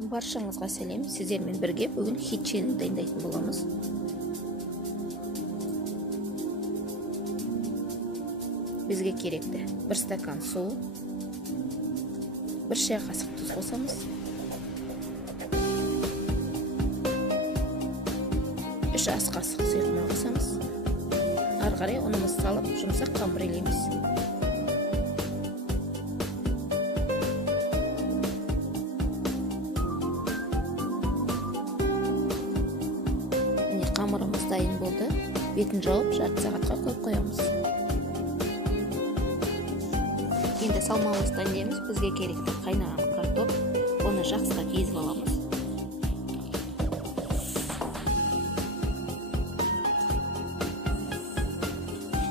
Баршаңызға сәлем. Сіздермен бірге бүгін хичини дайындайтын боламыз. Бізге керекті 1 стакан су, 1 шай қасық тұз қосамыз, 3 ас қасық сұйық қосамыз. Ары қарай ұнымызды салып, жұмсақ қамыр илейміз. Қамырымыз дайын болды. Бетін жауып, жарты сағатқа қойып қоямыз. Енді салмамызды дайындаймыз. Бізге керекті қайнаған картоп. Оны жақсылап езіп аламыз.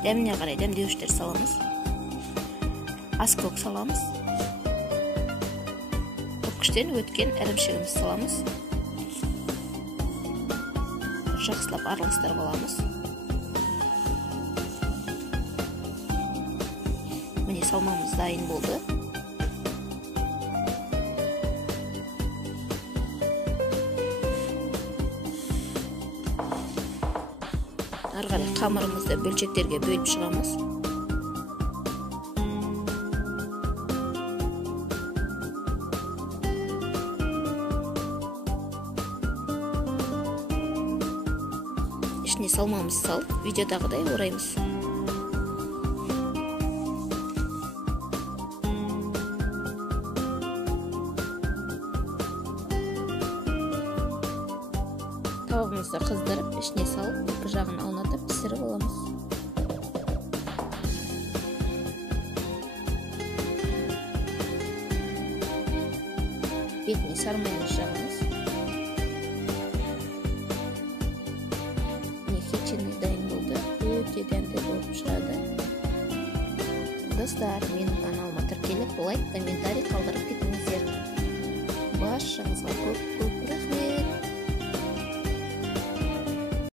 Дәміне қарай дәмдеуіштер саламыз. Аскөк саламыз. Көпкіштен өткен ірімшігіміз саламыз. Жақсылап араластырып аламыз. Міне салмамыз дайын болды. Ары қарай қамырымызды бөлшектерге бөліп шығамыз. Ішіне салмамыз салып, видеодағыдай ораймыз. Тауығымызды қыздырып, ішіне салып, екі жағын аунатып, пісіріп аламыз. Бетіне сары майонез жағамыз. Хичини дайын болды. Өте дәмді болып шығады. Достар, менің каналыма тіркеліп, лайк, комментарий қалдырып кетіңіздер. Баршаңызға көп рахмет.